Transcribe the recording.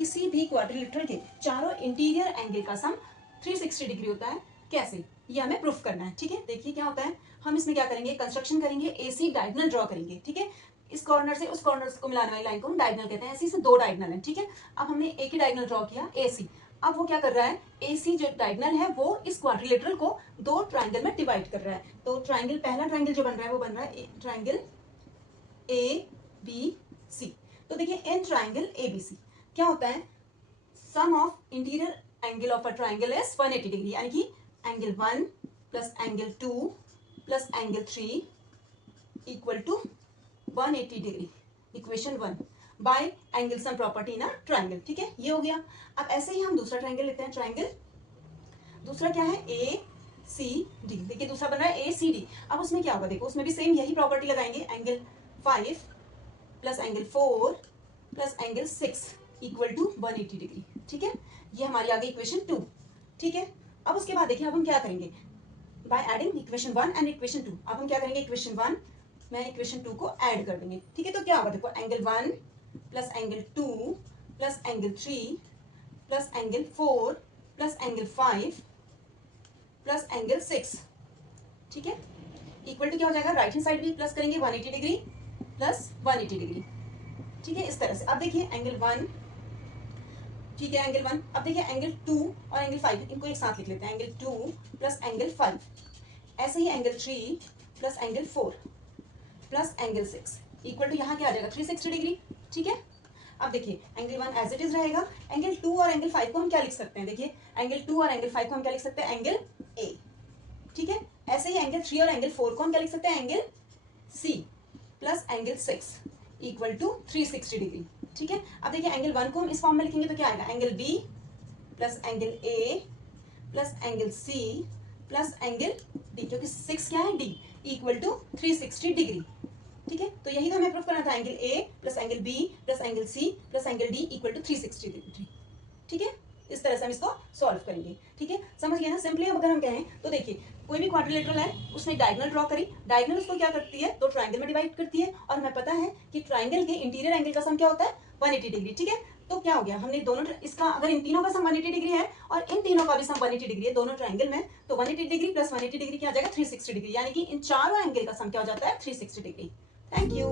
किसी भी क्वाड्रिलेटरल के चारों इंटीरियर एंगल का सम 360 डिग्री होता है। कैसे, ये हमें प्रूफ करना है। ठीक है, देखिए क्या होता है, हम इसमें क्या करेंगे, कंस्ट्रक्शन करेंगे, एसी डायगोनल ड्रॉ करेंगे। ठीक है, इस कॉर्नर से उस कॉर्नर को मिलाने वाली लाइन को हम डायगोनल कहते हैं। ऐसे से दो डायगोनल है। ठीक है, अब हमने एक ही डायगोनल ड्रॉ किया, एसी। अब वो क्या कर रहा है, एसी जो डायगोनल है वो इस क्वाड्रिलेटरल को दो ट्राइंगल में डिवाइड कर रहा है। तो ट्राइंगल, पहला ट्राइंगल जो बन रहा है वो बन रहा है ट्राइंगल ए बी सी। तो देखिए in triangle A B C क्या होता है, sum of interior angle of a triangle is 180 degree, यानी कि angle 1 plus angle 2 plus angle 3 equal to 180 degree, equation 1 by angle sum property in a triangle. ठीक है, ये हो गया। अब ऐसे ही हम दूसरा ट्राइंगल लेते हैं। ट्राइंगल दूसरा क्या है, ए सी डी। देखिए दूसरा बन रहा है ए सी डी। अब उसमें क्या होगा, देखो उसमें भी सेम यही प्रॉपर्टी लगाएंगे, angle 5 plus angle 4 plus angle 6 equal to 180 degree. ठीक है, ये हमारी आ गई इक्वेशन 2। ठीक है, अब उसके बाद देखिए अब हम क्या करेंगे, by adding equation 1 and equation 2। अब हम क्या करेंगे, इक्वेशन 1 में इक्वेशन 2 को ऐड कर देंगे। ठीक है, तो क्या होगा, देखो angle 1 plus angle 2 plus angle 3 plus angle 4 plus angle 5 plus angle 6। ठीक है, इक्वल टू क्या हो जाएगा, राइट हैंड साइड भी प्लस करेंगे 180 डिग्री प्लस 180 डिग्री। ठीक है, इस तरह से। अब देखिए एंगल 1, ठीक है एंगल 1। अब देखिए एंगल 2 और एंगल 5, इनको एक साथ लिख लेते हैं, एंगल 2 प्लस एंगल 5। ऐसे ही angle 3 plus angle 4 plus angle 6 equal to यहाँ क्या आ जाएगा, 360 डिग्री। ठीक है, अब देखिए एंगल 1 एज इट इज रहेगा। एंगल 2 और एंगल 5 को हम क्या लिख सकते हैं, देखिए एंगल 2 और एंगल 5 को हम क्या लिख सकते हैं, एंगल ए। ठीक है, ऐसे ही एंगल 3 और एंगल 4 को हम क्या लिख सकते हैं, angle C plus angle 6 equal to 360 degree. ठीक है, अब देखिए एंगल 1 को हम इस फॉर्म में लिखेंगे तो क्या आएगा, angle B plus angle A plus angle C plus angle D, क्योंकि 6 क्या है, डी, इक्वल टू 360 डिग्री। ठीक है, तो यही तो हमें प्रूफ करना था, angle A plus angle B plus angle C plus angle D equal to 360 degree. ठीक है, इस तरह से हम इसको सॉल्व करेंगे। ठीक है, समझ गए ना। सिंपली अब अगर हम कहें तो देखिए कोई भी क्वाड्रिलेटरल है, उसने डायगोनल ड्रॉ करी, डायगोनल उसको क्या करती है, दो ट्राइंगल में डिवाइड करती है, और हमें पता है कि ट्राइंगल के इंटीरियर एंगल का सम क्या होता है, 180 डिग्री। ठीक है, तो क्या हो गया, हमने दोनों इसका, अगर इन तीनों का सम 180 डिग्री है और इन तीनों का भी सम 180 डिग्री है दोनों ट्राइंगल में, तो 180 डिग्री प्लस 180 डिग्री क्या आ जाएगा, 360 डिग्री, यानी कि इन चारों एंगल का सम क्या हो जाता है, 360 डिग्री। Thank you.